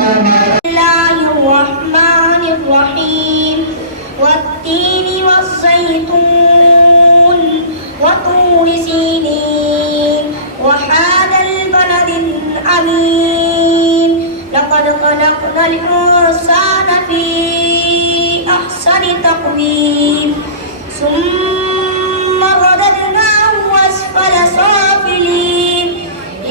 बिस्मिल्लाहिर्रहमानिर्रहीम वत्तीनि वज़्ज़ैतून वतूरि सीनीन वहादल बलदिल अमीन लक़द खलक़नल इंसाना फ़ी अहसनि तक़वीम सुम्मा रददनाहु अस्फल साफिलीन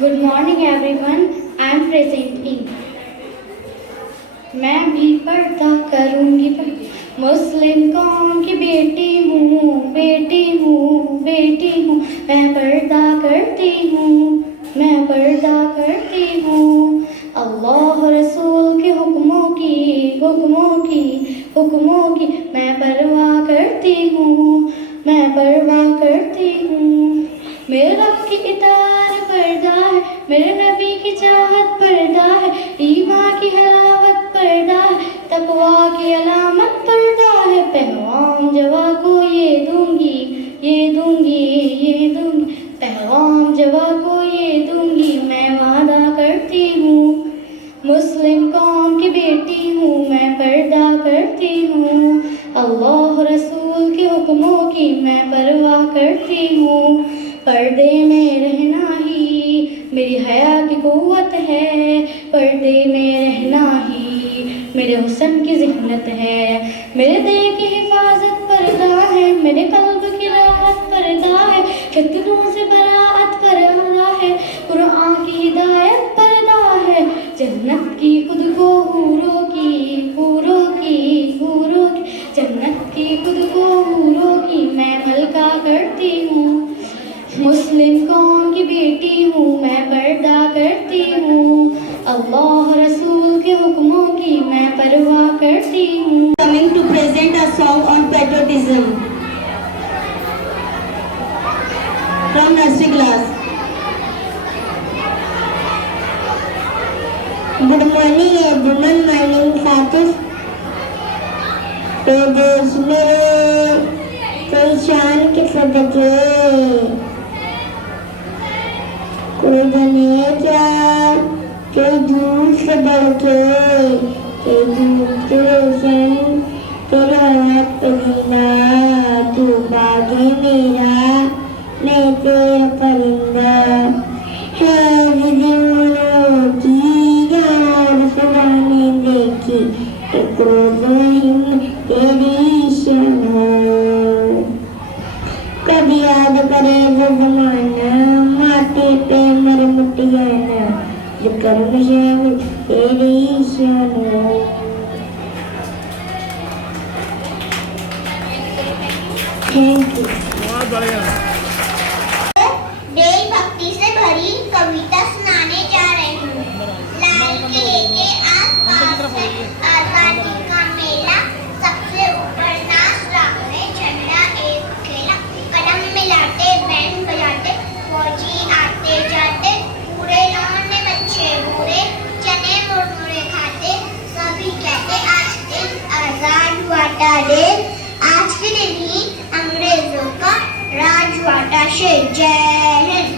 Good morning everyone. I am presenting. मैं भी पर्दा करूँगी मुस्लिम कौम की बेटी हूँ बेटी हूँ बेटी हूँ मैं पर्दा करती हूँ मैं पर्दा करती हूँ अल्लाह रसूल के हुक्मों की मैं परवाह करती हूँ मैं परवाह करती हूँ मेरे रब की इताअत पर्दा है मेरे नबी की चाहत पर्दा है ईमान की हलावत पर्दा है तकवा की अलामत पर्दा है पैगाम जवाब को ये दूंगी पैगाम जवाब को ये दूंगी मैं वादा करती हूँ मुस्लिम कौम की बेटी हूँ मैं पर्दा करती हूँ अल्लाह रसूल के हुक्मों की मैं परवाह करती हूँ पर्दे में रहना ही मेरी हया की क़ुव्वत है पर्दे में रहना ही मेरे हुस्न की ज़िन्नत है मेरे दिल की हिफाजत पर्दा है मेरे कल्ब की राहत पर्दा है फितनों से बराअत पर्दा है कुरान की हिदायत पर्दा है जन्नत की खुद को हूरों की जन्नत की खुद को हूरों की मैं मलका करती हूँ मुस्लिम कौम की बेटी हूँ मैं पर्दा करती हूँ अल्लाह रसूल के हुक्मों की मैं परवाह करती हूँ. Coming to present a song on patriotism from nursery class. Good morning everyone, my name is Fatif. देश मेरे कोई शान के सदके कोई बनेगा कोई दूर से बढ़ के कोई दूर से रोशन तेरा हाथ पसीना तू बागी मेरा मैं तेरा परिंदा है ज़िंदगियों की यार सुनाने देखी एक रोज़ तेरी शान हो कभी याद करे वो ज़माना माथे पे मर मुटियाना जो कर्म शामिल तेरी शान हो. Thank you. देशभक्ति से भरी कविता सुनाने जा रही हूँ. लाल किले के आसपास है आजादी का मेला सबसे ऊपर नाच राखने झंडा एक खेला कदम मिलाते बैंड बजाते फौजी आते जाते पूरे लौंडे बच्चे बूढ़े चने मुरमुरे खाते सभी कहते आज दिन आजाद हुआ था दिन आज के दिन ही अंग्रेजों का राज हुआ था शेर. जय हिंद.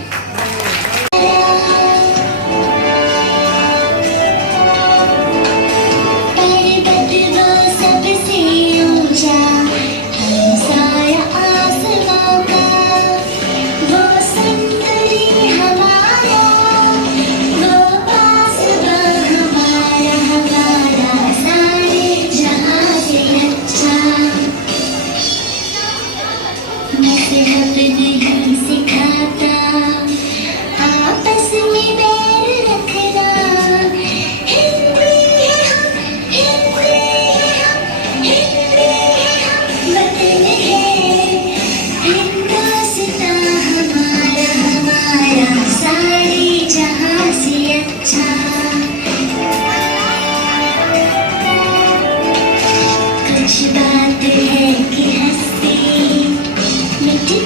कुछ बात है कि हंसती मिटती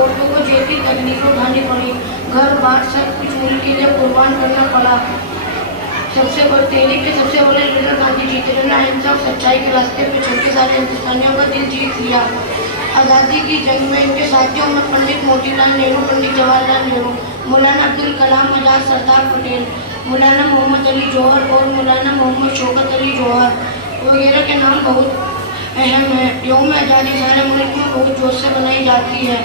औरतों को जेल की तकलीफें उठानी पड़ी, घर बार सब कुछ उनके लिए कुर्बान करना पड़ा। सबसे बड़े लीडर गांधी जी थे, जिन्होंने अहिंसा और सच्चाई के रास्ते पे चल के सारे हिंदुस्तानियों का दिल जीत लिया। आज़ादी की जंग में इनके साथियों में पंडित मोतीलाल नेहरू, पंडित जवाहरलाल नेहरू, मौलाना अब्दुल कलाम आज़ाद, सरदार पटेल, मौलाना मोहम्मद अली जौहर और मौलाना मोहम्मद शौकत अली जौहर वगैरह के नाम बहुत अहम है। यौम आज़ादी सारे मुल्क में बहुत जोश से मनाई जाती है।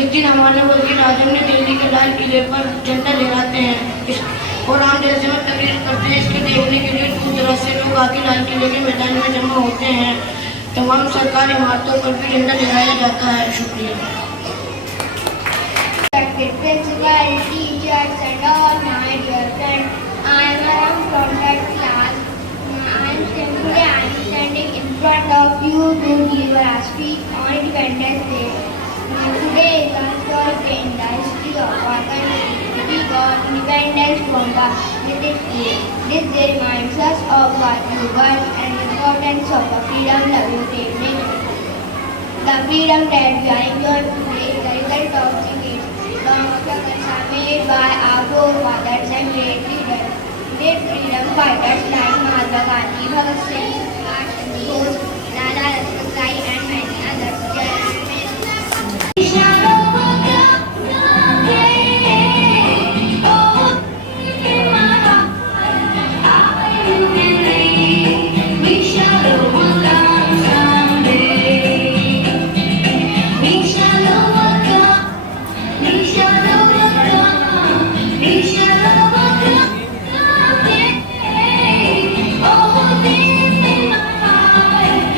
इस दिन हमारे वज़ीर आज़म ने दिल्ली के लाल किले पर झंडा लहराते हैं और आम जैसे में तकरीर करते हैं। इसके देखने के लिए दूर दराज से लोग आके लाल किले के मैदान में जमा होते हैं। तमाम सरकारी इमारतों पर भी झंडा लहराया जाता है। शुक्रिया। Principal, teachers and all my dear friends, I am from that class. Today I am standing in front of you to deliver a speech on Independence Day. Today is the first day in the history of our country. We got independence from the British rule. This day reminds us of our new birth and the importance of the freedom-loving brave nation. The freedom that we are enjoying today is the result of decades long struggles are made by our forefathers and great leaders. Great freedom fighters like Mahatma Gandhi, Bhagat Singh, Subhash Chandra Bose, Lala Lajpat Rai and many others. We shall overcome the pain. Oh, in my heart, I believe we shall overcome someday. We shall overcome. We shall overcome. We shall overcome the pain. Oh, in my heart.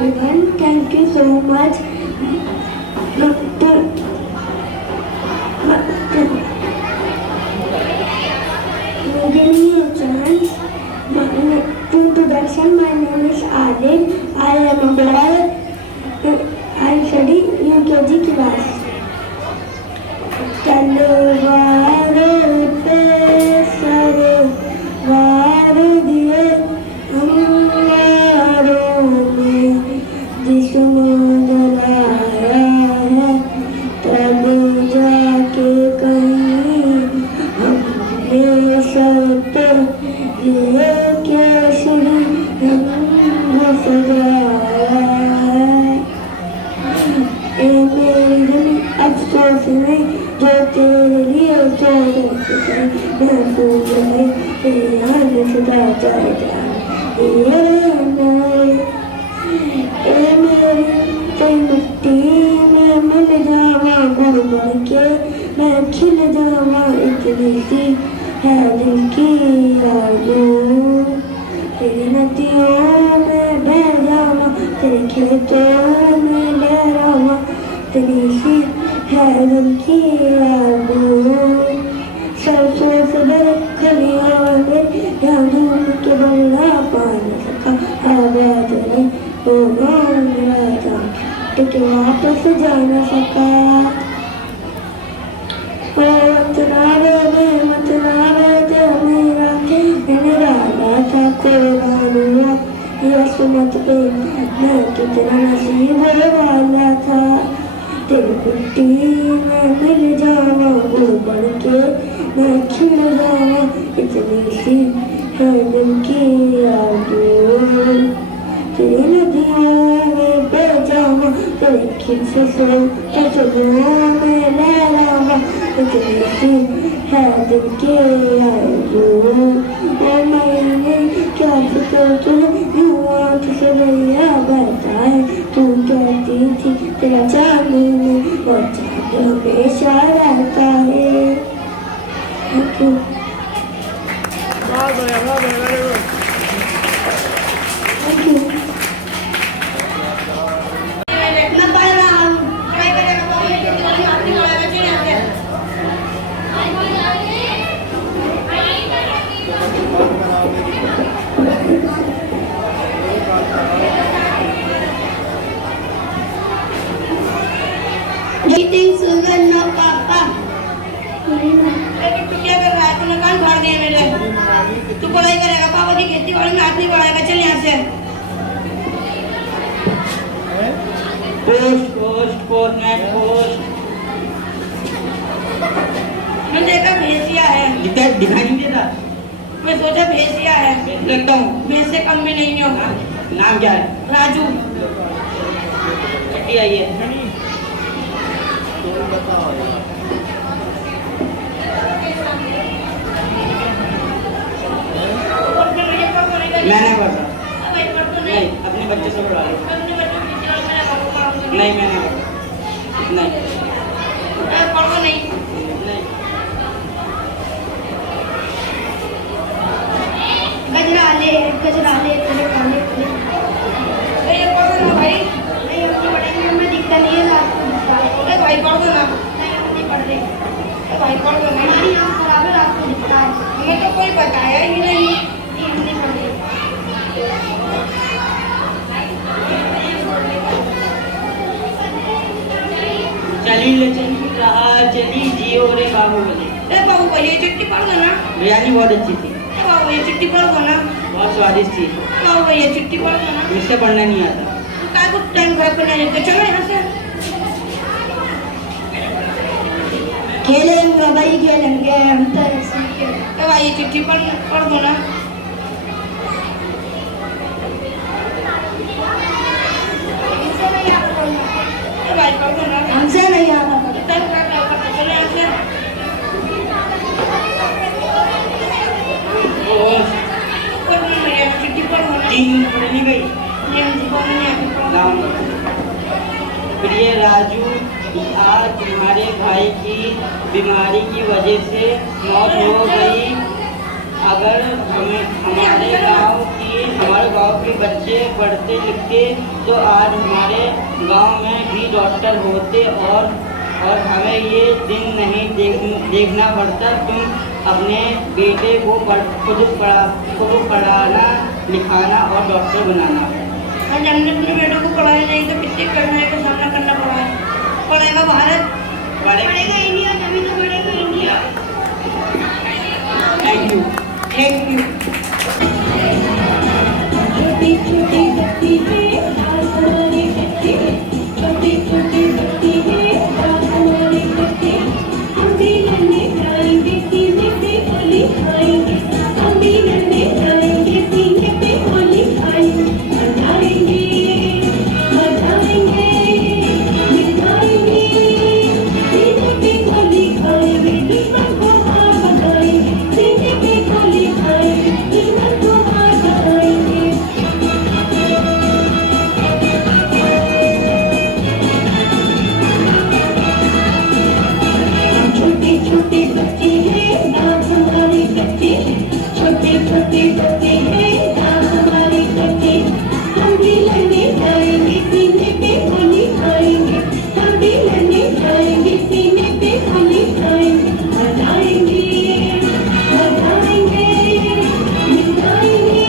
everyone. Thank you so much. Giving me a chance. To introduction, my name is Adil. I am a boy. I study UKG class. तलवारों पे सरवार दिए अंगारों में जिसने जलाया है तब जाके कहीं हमने सब ये क्या शुरू रंग सजाया है मेरी अफसोस नहीं जो तेरे लिए महफूज है सदा चाहता मेरी मिट्टी में मिल जावा गुड़ बढ़ के मैं खिल जावा इतनी सी है दिल की आरज़ू तेरी नदियों में बह जावा तेरे खेतों में बह जावा तेरी सी है दिल की आरज़ू सरसों से खलियां में यहाँ धूम के बल्ला पानी सका आबाद नहीं वो गाँव मेरा था टिके वापस जा न सका मतनावे जो मेरा था कोरानुआ ये सुमत पे मैं कितना नसीब वाला था तेरी मिट्टी में मिल जावा गुड़ बढ़ के मैं खिल जावा इतनी सी है दिल की आरज़ू तेरी नदियों में बह जावा तेरे खिस्से से तजुर्बों में लहरावा इतनी सी है दिल की आरज़ू और मैंने क्या फिक्र तुझे यूं आँख से भैया बहता है तू कहती थी तेरा चांदी में और चांद हमेशा रहता है Thank you. Thank you. Eating sugar, no papa. तू क्या कर रहा है? तूने कान फाड़ दिए मेरे। तू पढ़ाई करेगा, पापा की खेती बाड़ी में हाथ नहीं बढ़ाएगा। चल यहाँ से। पोस्ट मैं देखा भेसिया है। दिखाई नहीं देता। मैं सोचा भेसिया है। लगता हूँ। भेस से कम भी नहीं हो। नाम क्या है? राजू। छठी आई है। मैं नहीं पढ़ता। नहीं, अपने बच्चे से पढ़ा लो। नहीं, मैं नहीं पढ़ता। नहीं। पढ़ो नहीं। नहीं। गजरा ले तेरे काले काले। ये पढ़ो ना भाई। नहीं अपनी पढ़ेंगे मैं दिखता नहीं है रात को दिखता है। भाई पढ़ दो ना। नहीं हम नहीं पढ़ रहे। भाई पढ़ दो ना। हमारी आँख खराब है रात को दिखता है। हमें तो कोई बताया ही नहीं। नहीं हम नहीं पढ़ रहे। चली जियो रे बाहुबली। बाबू भाई ये चिट्ठी पढ़ दो ना। बिरयानी बहुत अच्छी थी। बाबू ये चिट्ठी पढ़ दो ना। बहुत स्वादिष्ट थी। बाबू भाई ये चिट्ठी पढ़ दो ना। मुझसे पढ़ना नहीं आता। काय कुछ टाइम खराब करना है तो चलो यहाँ से। खेलेंगे भाई खेलेंगे हम तो ऐसे ही खेलेंगे। भाई ये चिट्ठी पढ़ दो ना। भाई पढ़ दो ना। हमसे नहीं आता। टाइम खराब ना करते चलो यहाँ से। पढ़ दो ना यार चिट्ठी पढ़ दो ना। 3 पढ़नी गई। ये मुझे पढ़ना नहीं आता। प्रिय राजू, आज तुम्हारे भाई की बीमारी की वजह से मौत हो गई। अगर हमारे गांव की हर गांव के बच्चे पढ़ते लिखते तो आज हमारे गांव में भी डॉक्टर होते और हमें ये दिन नहीं देखना पड़ता। तुम अपने बेटे को खुद पढ़ाना लिखाना और डॉक्टर बनाना। आज हमने अपने बेटों को पढ़ाया नहीं तो कितने कठिनाई का सामना करना पड़ा है। पढ़ेगा भारत, पढ़ेगा इंडिया, तभी तो बढ़ेगा India. Thank you. Thank you. छोटी छोटी बच्ची है आसमानी बच्ची, छोटी छोटी बच्ची है आसमानी बच्ची। हम भी लड़ने जाएंगे सीने पे होली खाएंगे, हम भी लड़ने जाएंगे सीने पे होली खाएंगे। मचाएंगे मचाएंगे मिटाएंगे, सीने पे होली खाएंगे, दुश्मन को मार भगाएंगे, सीने पे होली खाएंगे, दुश्मन को मार भगाएंगे। छोटे छोटे बच्चे हैं दांत हमारे कच्चे, छोटे छोटे बच्चे हैं दांत हमारे कच्चे। हम भी लड़ने जाएंगे सीने पे होली खाएंगे, हम भी लड़ने जाएंगे सीने पे होली खाएंगे। मचाएंगे मचाएंगे मिटाएंगे,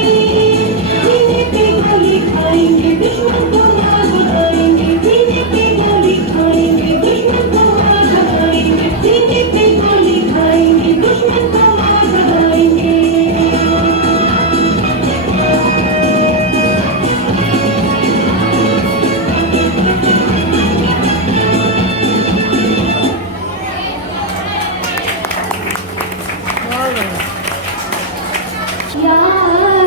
सीने पे होली खाएंगे, दुश्मन को मार भगाएंगे, सीने पे होली खाएंगे, दुश्मन को मार भगाएंगे, सीने पे होली खाएंगे, दुश्मन को मार भगाएंगे। या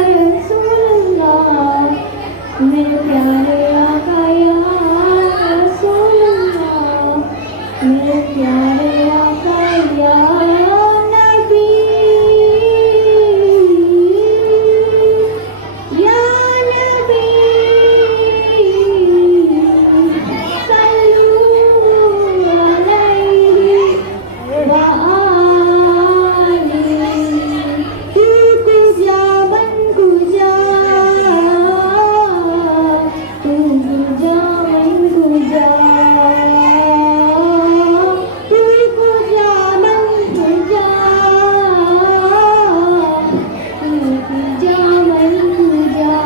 रसूलल्लाह, मेरे प्यारे आका, या रसूलल्लाह, मेरे प्यारे आका, या नबी, या नबी, सल्लू अलैहि व आलिहि। तू कुजा मन कुजा, तू कुजा मन कुजा, तू कुजा मन कुजा, तू कुजा मन कुजा।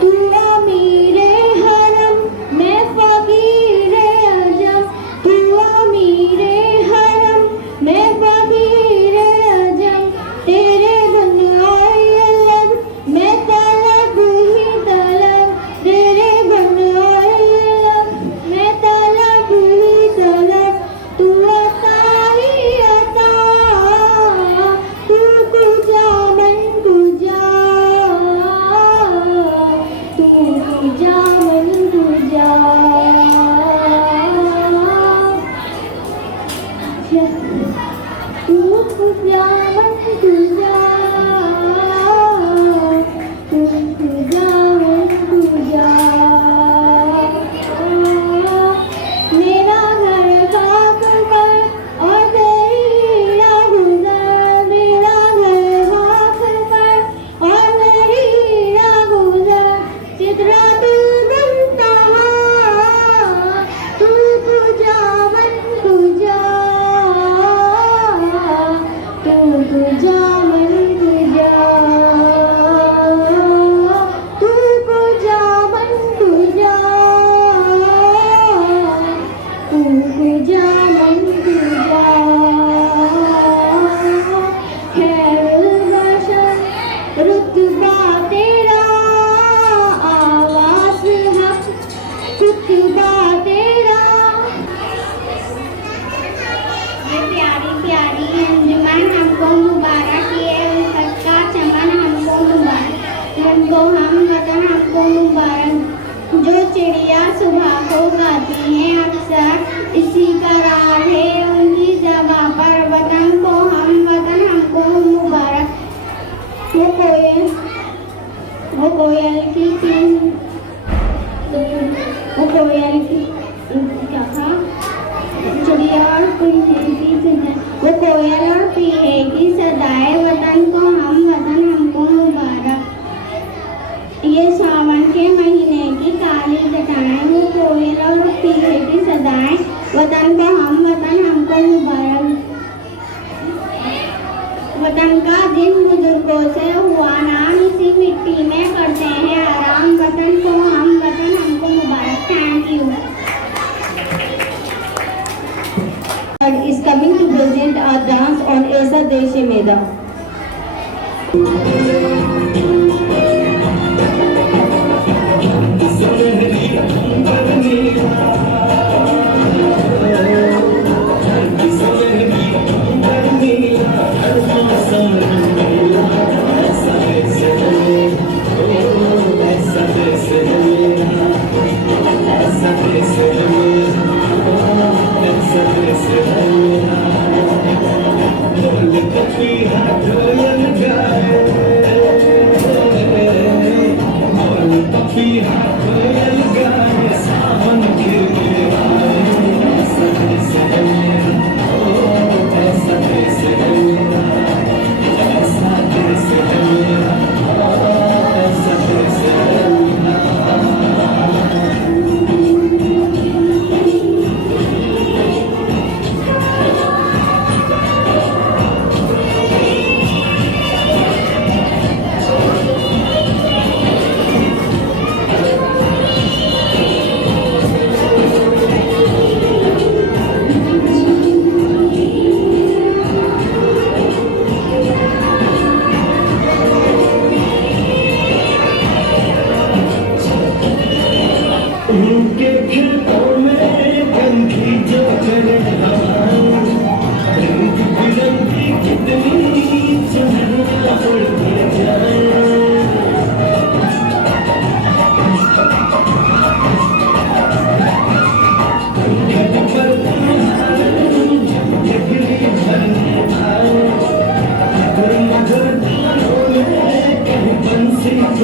तू अमीरे हरम, मैं फकीरे अजम, तू अमीरे हरम, मैं फकीरे अजम। तेरे बन आए अलग, मैं तलब ही तलब, तेरे बन आए अलग, मैं तलब ही तलब। तू अता ही अता, तू कुजा मन कुजा, तू कुजा मन कुजा। तू कुजा मन कुजा, तू कुजा मन कुजा। मेरा घर खाक पर और तेरी राह गुजर, मेरा घर खाक पर और तेरी राह गुजर। चित्रा तू बनता, तू कुजा मन कुजा, तू कुजा मन कुजा, तू कुजा मन कुजा, तू कुजा मन कुजा। खैरुल बशर रुतबा तेरा, आवाज़ हक खुतबा तेरा। ये प्यारी प्यारी अंजुमन हमको मुबारक, ये सबका चमन हमको मुबारक, हमको हम वतन हमको मुबारक। जो चिड़िया सुबह को गाती हैं अक्सर, इसी का राग है उनकी ज़बां पर। वतन को हम वतन हमको मुबारक। वो कोयल की क्या था, चिड़िया और पीहे की सदाएं, वो कोयल और पीहे की सदाएं। वतन को हम वतन हमको मुबारक।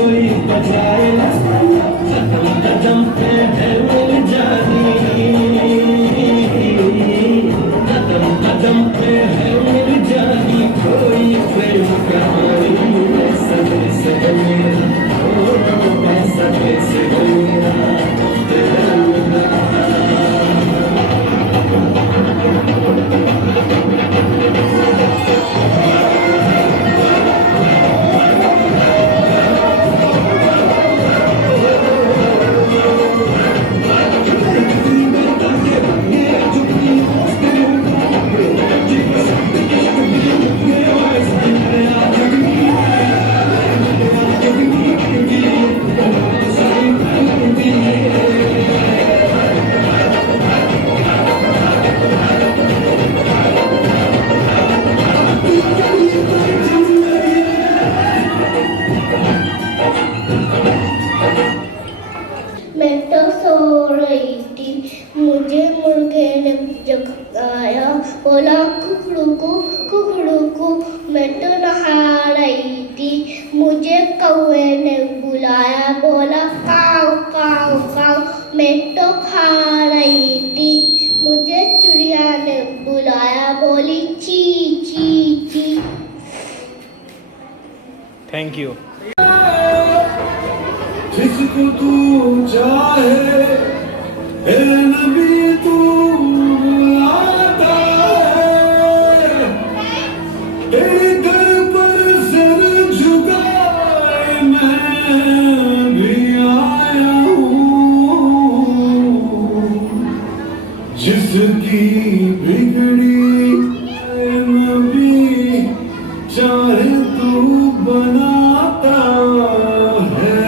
कोई बजाए ना, कदम कदम पे है मेरी जानी, कदम कदम पे है मेरी जानी, कोई प्रेम कहानी ऐसा कैसे है मेरा, ऐसा कैसे है मेरा तेरा मिलना। मैं तो सो रही थी, मुझे मुर्गे ने जगाया, बोला कुकड़ू, मैं तो नहा रही थी, मुझे कौवे ने बुलाया, बोला काऊ काऊ काऊ, मैं तो खा रही थी, मुझे चिड़िया ने बुलाया, बोली ची ची ची। Thank you. जिसको तू चाहे ए नबी तू आता है, तेरे दर पर सर झुकाए मैं भी आया हूँ, जिसकी बिगड़ी ए नबी चाहे तू बनाता है।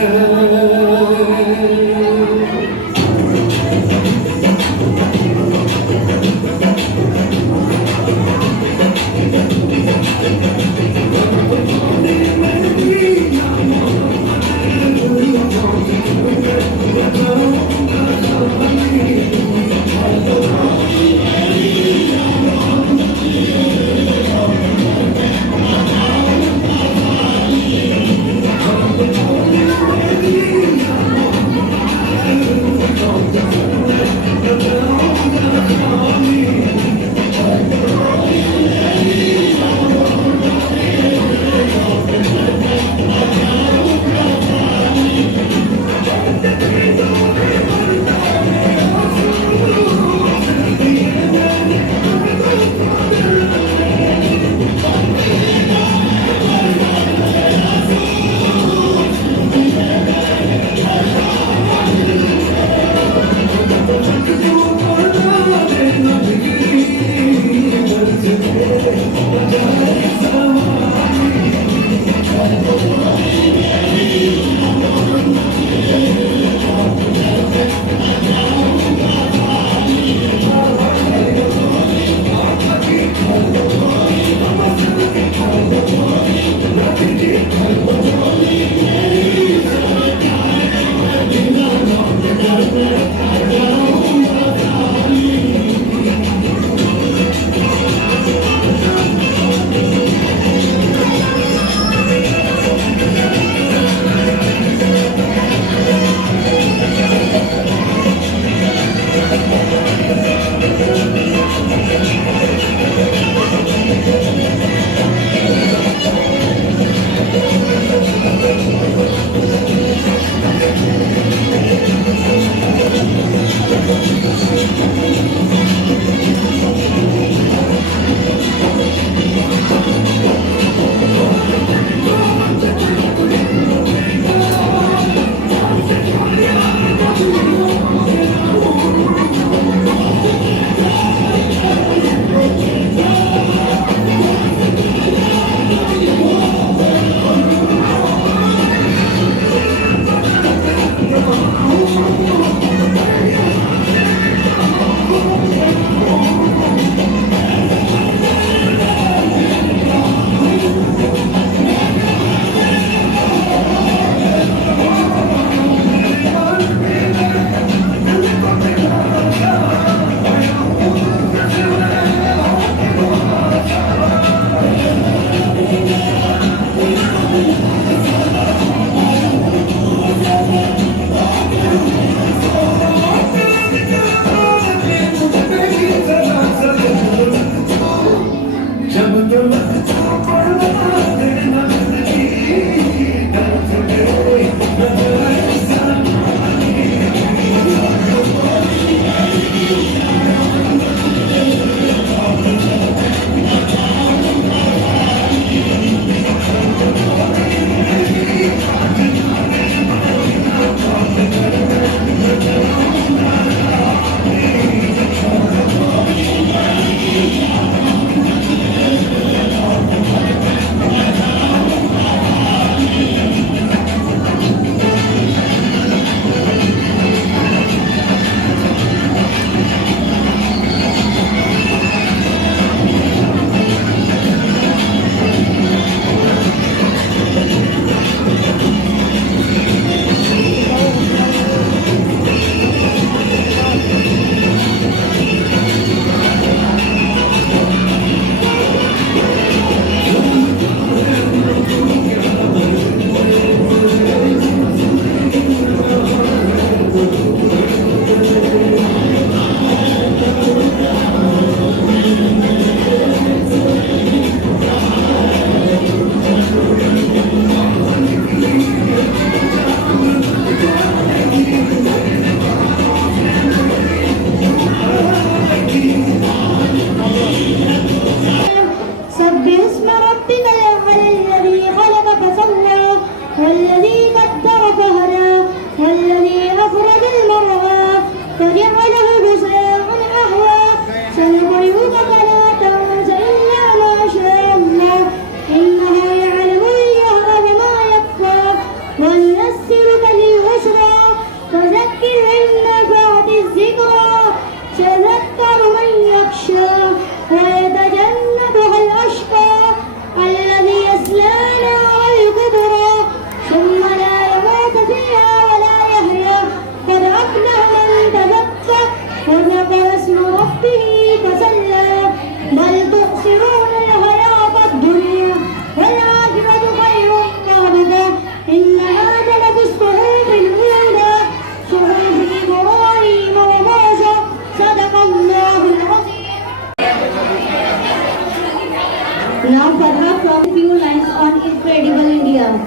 Good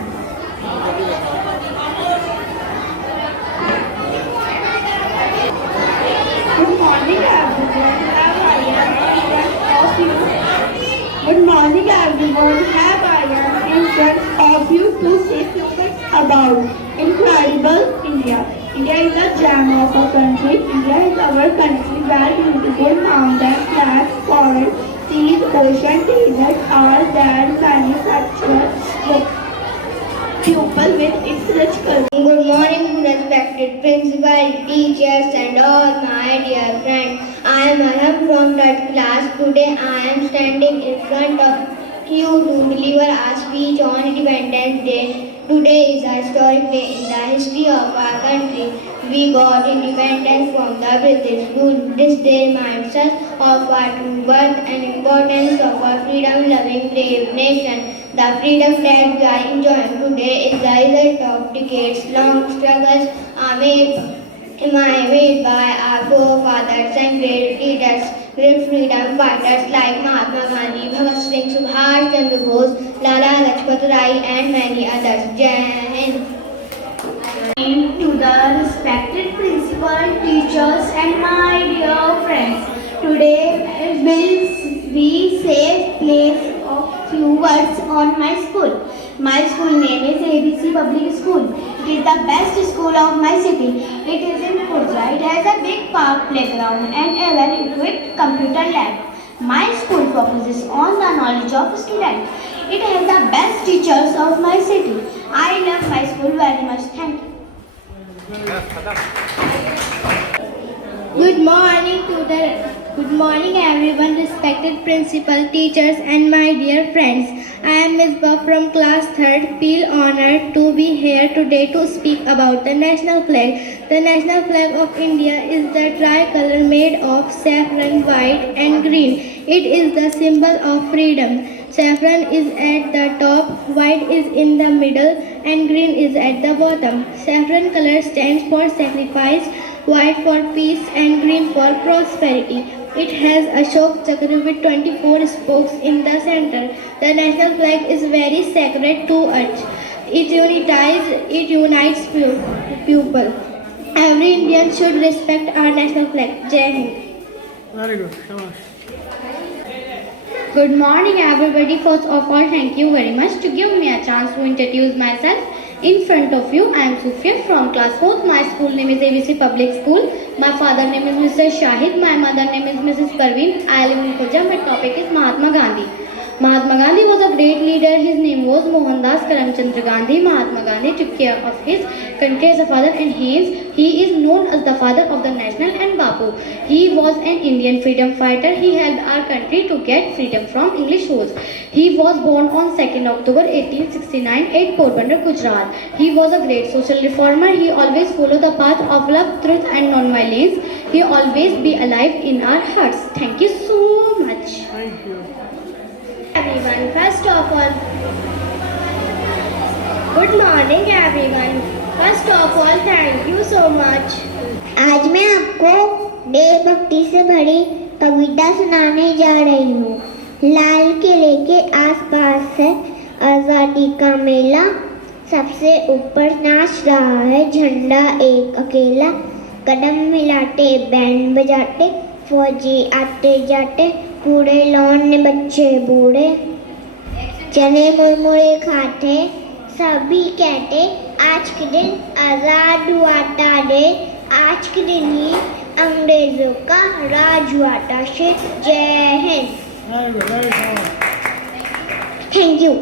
morning, everyone. Have I am in front of you. Good morning, everyone. Have I am in front of you to say few facts about incredible India. India is a gem of a country. India is our country where beautiful mountains, lakes, forests, seas, ocean, deserts are there. Manufacture people with its rich culture. Good morning, respected principal, teachers, and all my dear friends. I am Arham from third class. Today I am standing in front of you to deliver a speech on Independence Day. Today is a historic day in the history of our country. We got independence from the British rule. This day reminds us of our true birth and importance of our freedom-loving brave nation. The freedom that we are enjoying today is the result of decades-long struggles made by our forefathers and great leaders, great freedom fighters like Mahatma Gandhi, Bhagat Singh, Subhash Chandra Bose, Lala Lajpat Rai, and many others. Jai Hind. To the respected principal, teachers, and my dear friends, today we say place of few words on my school. My school name is ABC Public School. It is the best school of my city. It is in Purja. It has a big park, playground, and a well-equipped computer lab. My school focuses on the knowledge of students. It has the best teachers of my city. I love my school very much. Thank you. Good morning everyone, respected principal, teachers, and my dear friends. I am Misbah from class 3rd. Feel honored to be here today to speak about the national flag. The national flag of India is the tricolor made of saffron, white, and green. It is the symbol of freedom. Saffron is at the top, white is in the middle, and green is at the bottom. Saffron color stands for sacrifice, white for peace, and green for prosperity. It has Ashok Chakra with 24 spokes in the center. The national flag is very sacred to us. It unites people. Every Indian should respect our national flag. Jai Hind. Very good. Shabash. Good morning everybody. First of all, thank you very much to give me a chance to introduce myself. In front of you, I am Sufia from class 4th. My school name is ABC Public School. My father name is Mr. Shahid. My mother name is Mrs. Parveen. I live in Khuja. My topic is Mahatma Gandhi. Mahatma Gandhi was a great leader. His name was Mohandas Karamchandra Gandhi. Mahatma Gandhi took care of his country as a father, and hence he is known as the father of the nation and Bapu. He was an Indian freedom fighter. He helped our country to get freedom from English rule. He was born on 2nd October 1869 at Porbandar, Gujarat. He was a great social reformer. He always followed the path of love, truth, and non-violence. He always be alive in our hearts. Thank you so much. Thank you. Everyone, first of all, good morning everyone. First of all, thank you so much. आज मैं आपको देशभक्ति से भरी कविता सुनाने जा रही हूँ। लाल किले के आसपास है आज़ादी का मेला, सबसे ऊपर नाच रहा है झंडा एक अकेला। कदम मिलाते बैंड बजाते फौजी आते जाते, पूरे लौंडे बच्चे बूढ़े, चने मुरमुरे खाते सभी कहते आज के दिन आज़ाद हुआ था डे, आज के दिन ही अंग्रेजों का राज हुआ था शे। जय Hind. Very good. Very good. Thank you.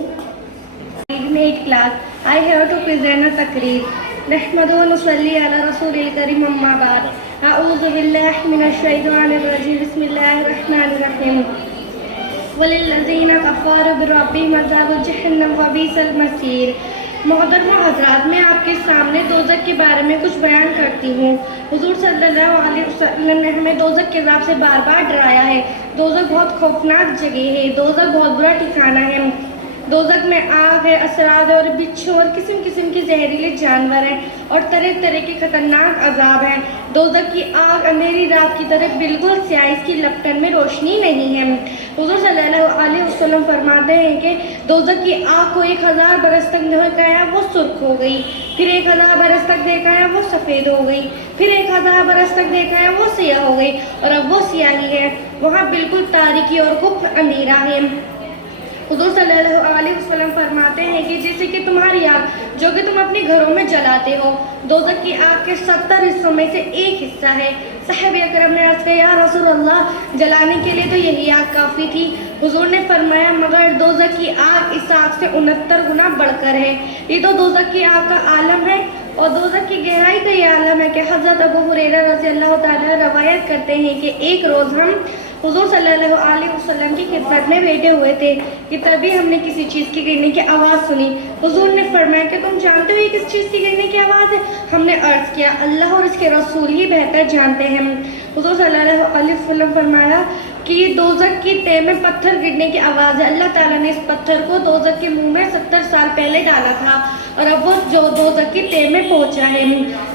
In 8th class, I have to present a तकरीर। नहमदुहु व नुसल्ली अला रसूलिल करीम अम्मा बाद। अऊज़ु बिल्लाहि मिनश शैतानिर रजीम। बिस्मिल्लाहिर रहमानिर रहीम। वलिल्लज़ीना कफ़रू बिरब्बिहिम अज़ाबु जहन्नम व बि'सल मसीर। मोहतरमा हज़रात, मैं आपके सामने दोज़ख के बारे में कुछ बयान करती हूँ। हुज़ूर सल्लल्लाहु अलैहि वसल्लम ने हमें दोज़ख के अज़ाब से बार बार डराया है। दोज़ख बहुत खौफनाक जगह है। दोज़ख बहुत बुरा ठिकाना है। दोज़ख में आग है, असराद है और बिच्छू और किस्म किस्म के जहरीले जानवर हैं और तरह तरह के खतरनाक अजाब हैं। दोज़ख की आग अंधेरी रात की तरह बिल्कुल स्याह, इसकी लपटन में रोशनी नहीं है। हुज़ूर सल्लल्लाहु अलैहि वसल्लम फरमाते हैं कि दोज़ख की आग को 1000 बरस तक देखा वो सुर्ख हो गई, फिर 1000 बरस तक देखा है वो सफ़ेद हो गई, फिर 1000 बरस तक देखा है वो सियाह हो गई और अब वो सियाही है। वहाँ बिल्कुल तारीकी और कुफ्र अंधेरा है। हुज़ूर सल्लल्लाहु अलैहि वसल्लम फरमाते हैं कि जैसे कि तुम्हारी आग जो कि तुम अपने घरों में जलाते हो, दोज़ख की आग के 70 हिस्सों में से एक हिस्सा है। साहब अकरम ने अर्ज़ किया, या रसूल अल्लाह, जलाने के लिए तो यही आग काफ़ी थी। हुज़ूर ने फरमाया, मगर दोज़ख की आग इस आग से 69 गुना बढ़कर है। ये तो दोज़ख की आग का आलम है और दोज़ख की गहराई का ये आलम है कि हज़रत अबू हुरैरा रज़ियल्लाहु ताला रवायत करते हैं कि एक रोज़ हम हुज़ूर सल्लल्लाहु अलैहि वसल्लम की खिदमत में बैठे हुए थे कि तभी हमने किसी चीज़ की गिरने की आवाज़ सुनी। हुज़ूर ने फरमाया कि तुम जानते हो ये किस चीज़ की गिरने की आवाज़ है? हमने अर्ज़ किया, अल्लाह और इसके रसूल ही बेहतर जानते हैं। हुज़ूर सल्लल्लाहु अलैहि वसल्लम फरमाया कि ये दोज़ख की तह में पत्थर गिरने की आवाज़ है। अल्लाह ताला ने इस पत्थर को दोज़ख के मुंह में 70 साल पहले डाला था और अब वो जो दोज़ख की तह में पहुंचा है।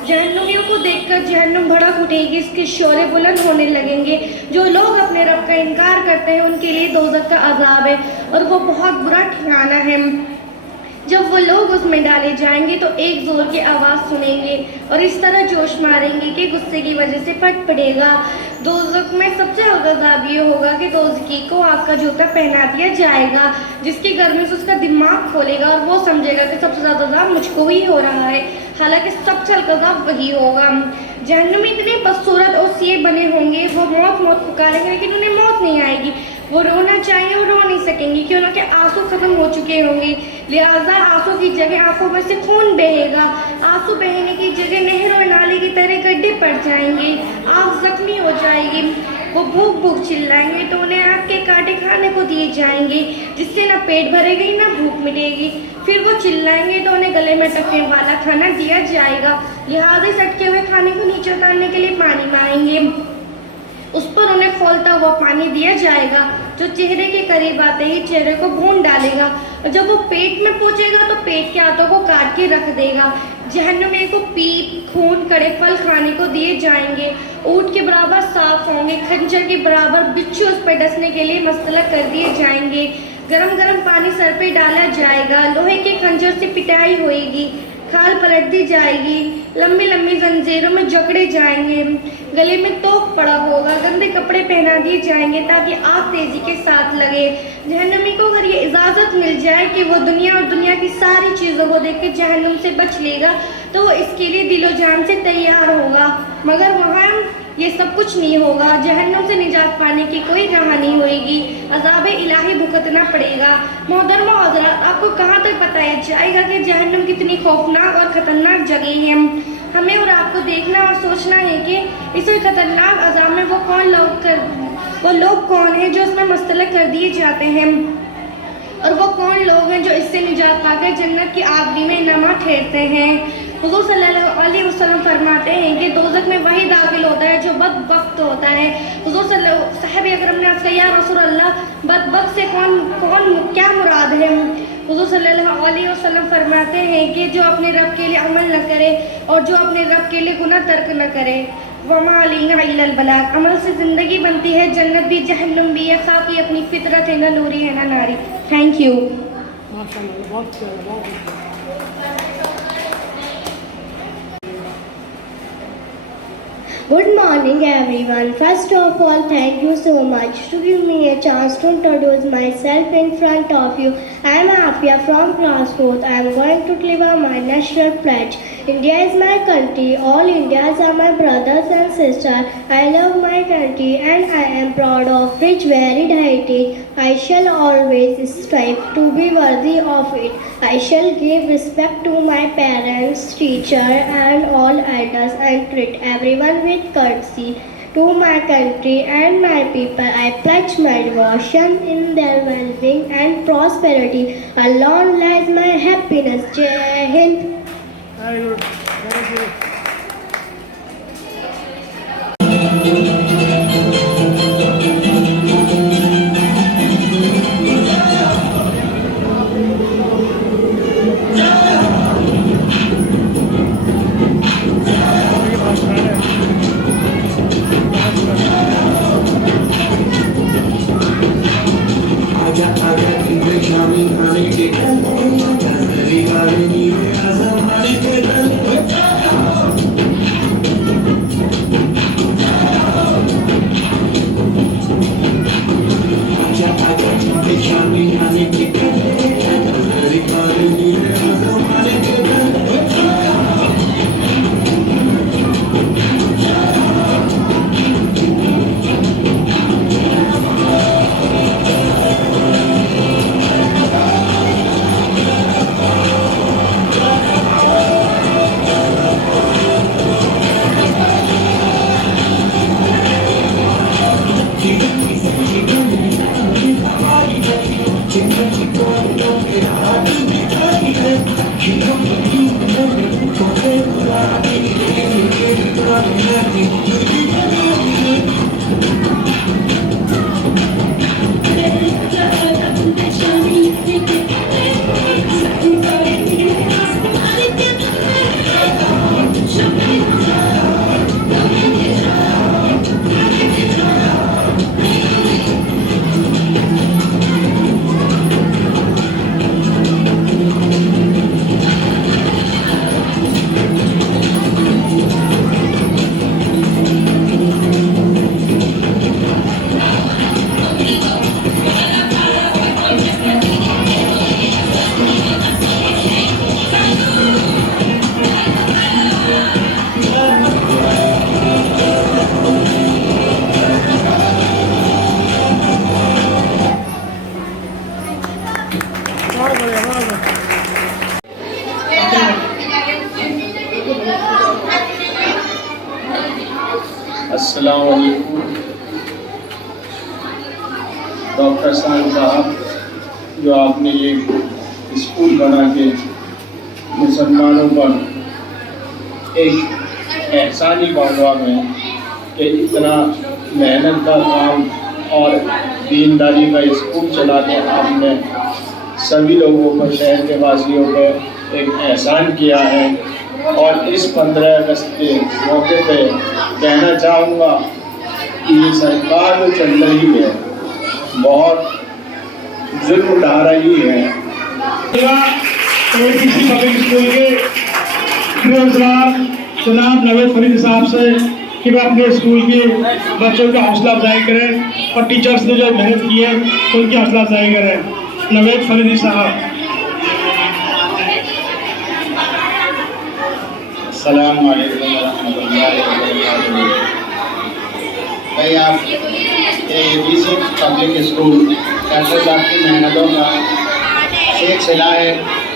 जहन्नुमियों को देखकर जहन्नुम भड़क उठेगी, इसके शोरे बुलंद होने लगेंगे। जो लोग अपने रब का इनकार करते हैं उनके लिए दोज़ख का अज़ाब है और वो बहुत बुरा ठिकाना है। जब वो लोग उसमें डाले जाएंगे तो एक ज़ोर की आवाज़ सुनेंगे और इस तरह जोश मारेंगे कि गुस्से की वजह से फट पड़ेगा। दोज़ख में सबसे अज़ाब ये होगा कि दोज़खी को आग का जूता पहना दिया जाएगा, जिसकी गर्मी से उसका दिमाग खोलेगा और वो समझेगा कि सबसे ज़्यादा अज़ाब मुझको ही हो रहा है, हालांकि सबसे हल्का अज़ाब वही होगा। जहन्नुमी इतने बदसूरत और सिए बने होंगे, वो मौत मौत पुकारेंगे लेकिन उन्हें मौत नहीं आएगी। वो रोना चाहिए और रो नहीं सकेंगे कि उनके आंसू खत्म हो चुके होंगे, लिहाजा आंसू की जगह आंखों में से खून बहेगा। आंसू बहने की जगह नहर और नाले की तरह गड्ढे पड़ जाएंगे, आँख जख्मी हो जाएगी। वो भूख भूख चिल्लाएंगे तो उन्हें आग के कांटे खाने को दिए जाएंगे, जिससे ना पेट भरेगी ना भूख मिटेगी। फिर वो चिल्लाएंगे तो उन्हें गले में टकने वाला खाना दिया जाएगा, लिहाजा सटके हुए खाने को नीचे उतारने के लिए पानी मांगेंगे, उस पर उन्हें खौलता हुआ पानी दिया जाएगा जो चेहरे के करीब आते ही चेहरे को भून डालेगा और जब वो पेट में पहुंचेगा तो पेट के हाथों को काट के रख देगा। जहन्नुमी को पीप, खून, कड़े फल खाने को दिए जाएंगे, ऊँट के बराबर साफ होंगे, खंजर के बराबर बिच्छू उस पर डसने के लिए मस्तलक कर दिए जाएंगे। गरम गरम पानी सर पे डाला जाएगा, लोहे के खंजर से पिटाई होएगी, खाल पलट दी जाएगी, लंबी लंबी जंजीरों में जकड़े जाएंगे, गले में तोप पड़ा होगा, गंदे कपड़े पहना दिए जाएंगे ताकि आग तेजी के साथ लगे। जहन्नुमी को अगर ये इजाज़त मिल जाए कि वो दुनिया और दुनिया की सारी चीज़ों को देख के जहन्नुम से बच लेगा तो वो इसके लिए दिलो जान से तैयार होगा, मगर वहाँ ये सब कुछ नहीं होगा। जहन्नुम से निजात पाने की कोई राह नहीं होगी, अज़ाब इलाही भुगतना पड़ेगा। मोहतरमा हज़रात, आपको कहाँ तक बताया जाएगा कि जहन्नुम कितनी खौफनाक और ख़तरनाक जगह है। हमें और आपको देखना और सोचना है कि इस खतरनाक अज़ाब में वो लोग कौन हैं जो उसमें मुस्तलक कर दिए जाते हैं और वो कौन लोग हैं जो इससे निजात पाकर जन्नत की आगरी में नमा ठहरते हैं। हुज़ूर सल्लल्लाहु अलैहि वसल्लम फरमाते हैं कि दोज़ख में वही दाखिल होता है जो बदबख्त होता है। हुज़ूर साहब अकरम ने अर्ज़ किया, या रसूल अल्लाह, बदबख्त से कौन क्या मुराद है? हुज़ूर सल्लल्लाहु अलैहि वसल्लम फरमाते हैं कि जो अपने रब के लिए अमल न करे और जो अपने रब के लिए गुनाह तर्क न करे। वमा अलैना इल्लल बलाग, अमल से ज़िंदगी बनती है, जन्नत भी जहन्नुम भी है, खाकी अपनी फितरत है, ना नूरी है ना नारी। Thank you. माशाल्लाह, बहुत प्यारा, बहुत प्यारा। Good morning everyone. First of all, thank you so much to give me a chance to introduce myself in front of you. I am Afia from class 4th. I am going to deliver my national pledge. India is my country. All Indians are my brothers and sisters. I love my country and I am proud of its varied heritage. I shall always strive to be worthy of it. I shall give respect to my parents, teachers and all elders and treat everyone with courtesy. To my country and my people, I pledge my devotion in their well-being and prosperity. Alone lies my happiness. Jai Hind. Very good. Thank you. बहुत बढ़िया बहुत बढ़िया। अस्सलाम वालेकुम। Doctor साहब, जो आपने ये स्कूल बना के मुसलमानों पर एक एहसानी बांधवा में कि इतना मेहनत का काम और दीनदारी का स्कूल चला के आपने सभी लोगों को, शहर के वासियों को एक एहसान किया है। और इस 15 अगस्त के मौके पे कहना चाहूँगा कि ये सरकार जो चल रही है बहुत जुल्म उठा रही है। किसी पब्लिक स्कूल के जनाब नवेद फरीद साहब से कि वह अपने स्कूल के बच्चों का हौसला अफजाई करें और टीचर्स ने जो मेहनत की है उनकी हौसला अफजाई करें। नवेद फरीद साहब। अस्सलाम वालेकुम रहमतुल्लाहि व बरकातुहू। भाई आप ABC पब्लिक स्कूल डॉक्टर साहब की मेहनतों का शेख सिला है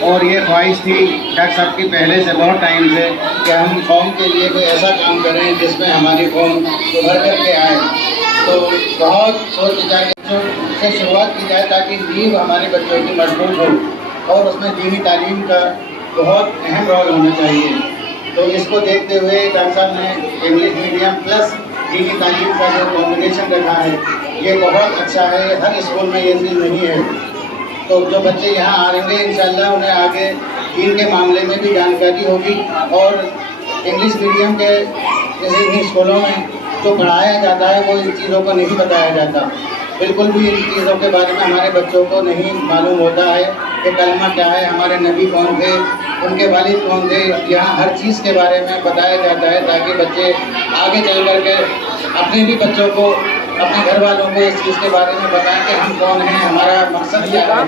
और ये ख्वाहिश थी डॉक्टर साहब की पहले से बहुत टाइम से कि हम कौम के लिए कोई ऐसा काम करें जिसमें हमारी कौम उभर करके आए। तो बहुत सोच विचार से शुरुआत की जाए ताकि नींव हमारे बच्चों की मजबूत हो और उसमें दीनी तालीम का बहुत अहम रोल होना चाहिए। तो इसको देखते हुए डॉक्टर साहब ने इंग्लिश मीडियम प्लस दीनी तालीम का जो कॉम्बिनेशन रखा है ये बहुत अच्छा है। हर स्कूल में ये चीज़ नहीं है। तो जो बच्चे यहाँ आ रहेंगे इंशाल्लाह उन्हें आगे दीन के मामले में भी जानकारी होगी। और इंग्लिश मीडियम के जैसे स्कूलों में जो पढ़ाया जाता है वो इन चीज़ों को नहीं बताया जाता, बिल्कुल भी इन चीज़ों के बारे में हमारे बच्चों को नहीं मालूम होता है कि कलमा क्या है, हमारे नबी कौन थे, उनके वालिद कौन थे। यहाँ हर चीज़ के बारे में बताया जाता है ताकि बच्चे आगे चल कर के अपने भी बच्चों को, अपने घर वालों को इस चीज़ के बारे में बताएं कि हम कौन हैं, हमारा मकसद क्या है।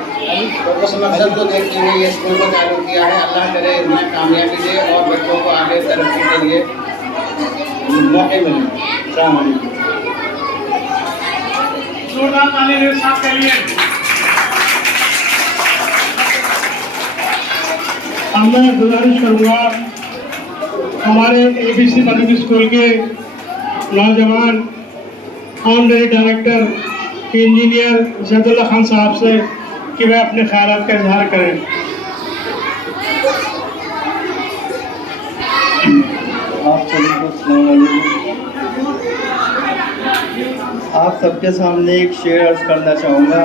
तो उस मकसद को देखते हुए ये स्कूल को चालू किया है। अल्लाह करे इनमें कामयाबी दे और बच्चों को आगे तरक्की के लिए मौके मिले। अस्सलाम वालेकुम। जोरदार ताली मेरे साथ के लिए। अब मैं गुजारिश करूँगा हमारे ABC पब्लिक स्कूल के नौजवान ऑनरेरी डायरेक्टर इंजीनियर जैदुल्लाह खान साहब से कि वह अपने ख्यालात का इजहार करें। आप सबके सामने एक शेर अर्ज करना चाहूँगा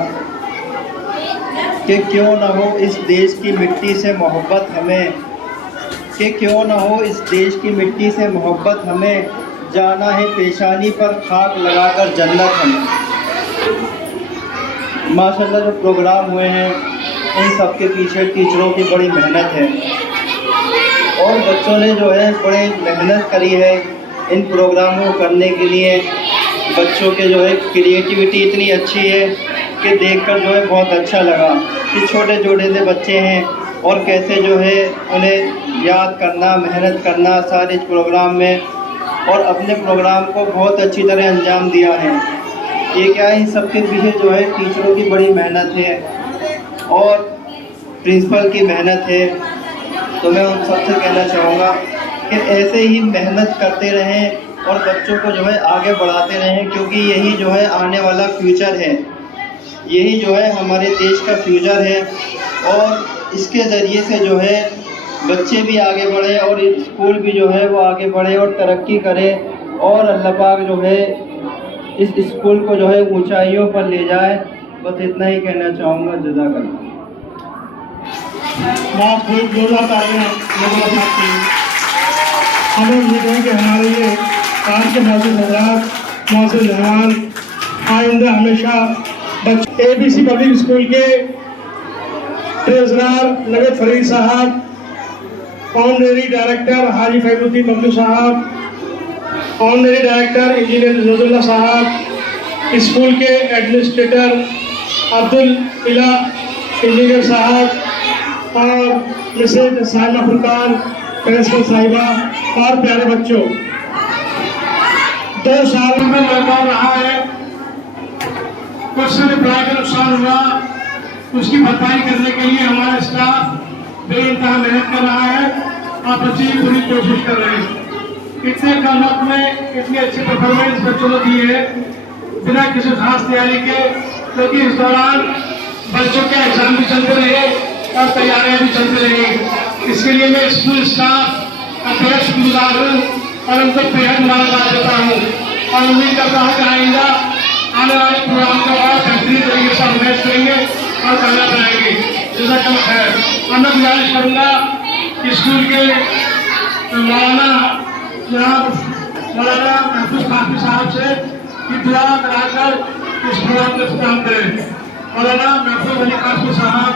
कि क्यों ना हो इस देश की मिट्टी से मोहब्बत हमें, कि क्यों ना हो इस देश की मिट्टी से मोहब्बत हमें, जाना है पेशानी पर खाक लगाकर जन्नत हमें। माशाल्लाह जो प्रोग्राम हुए हैं इन सब के पीछे टीचरों की बड़ी मेहनत है। और बच्चों ने जो है बड़े मेहनत करी है इन प्रोग्रामों को करने के लिए। बच्चों के जो है क्रिएटिविटी इतनी अच्छी है कि देखकर जो है बहुत अच्छा लगा कि छोटे छोटे से बच्चे हैं और कैसे जो है उन्हें याद करना, मेहनत करना सारे प्रोग्राम में, और अपने प्रोग्राम को बहुत अच्छी तरह अंजाम दिया है। ये क्या है, इन सबके पीछे जो है टीचरों की बड़ी मेहनत है और प्रिंसिपल की मेहनत है। तो मैं उन सबसे कहना चाहूँगा कि ऐसे ही मेहनत करते रहें और बच्चों को जो है आगे बढ़ाते रहें, क्योंकि यही जो है आने वाला फ्यूचर है, यही जो है हमारे देश का फ्यूचर है। और इसके ज़रिए से जो है बच्चे भी आगे बढ़े और स्कूल भी जो है वो आगे बढ़े और तरक्की करे, और अल्लाह पाक जो है इस स्कूल को जो है ऊंचाइयों पर ले जाए। बस इतना ही कहना चाहूँगा। जज़ाकल्लाह। बहुत खूब जोरदार तालियां लोगों की। हम उम्मीद है कि हमारे ये आज के मौजूद हजरात मौजूद मेहमान आइंदा हमेशा बच्चे ABC पब्लिक स्कूल के ट्रेजरर नवेद फरीद साहब, ऑनरेरी डायरेक्टर हाजी फैमुद्दीन ममनू साहब, ऑनरेरी डायरेक्टर इंजीनियर नजरुल्लाह साहब, स्कूल के एडमिनिस्ट्रेटर अब्दुल इला इंजीनियर साहब और मिसेज साइमा फुरकान प्रिंसिपल साहिबा और प्यारे बच्चों, 2 साल में लॉकडाउन रहा है, कुछ से पढ़ाई का नुकसान हुआ, उसकी भरपाई करने के लिए हमारा स्टाफ बेइंतहा मेहनत कर रहा है और बच्चे की पूरी कोशिश कर रहे हैं। इतने कम वक्त में इतनी अच्छी परफॉर्मेंस बच्चों ने दी है बिना किसी खास तैयारी के, क्योंकि इस दौरान बच्चों के एग्जाम भी चलते रहे और तैयारियां भी चलती रही। इसके लिए मैं स्कूल स्टाफ का बेहद शुक्रगुजार हूँ और उनको बेहद मुबारकबाद देता हूँ और उम्मीद करता हूँ कि आइंदा आने वाले प्रोग्राम को और बेहतरीन तरीके से ऑर्गेनाइज करेंगे और करना बनाएंगे। जज़ाकल्लाह खैर। और मैं गुजारिश करूँगा कि स्कूल के मौलाना महफूज काफी साहब से कि दुआ कराकर इस प्रोग्राम का इख्तिताम करें। मौलाना महफूज अली काफी साहब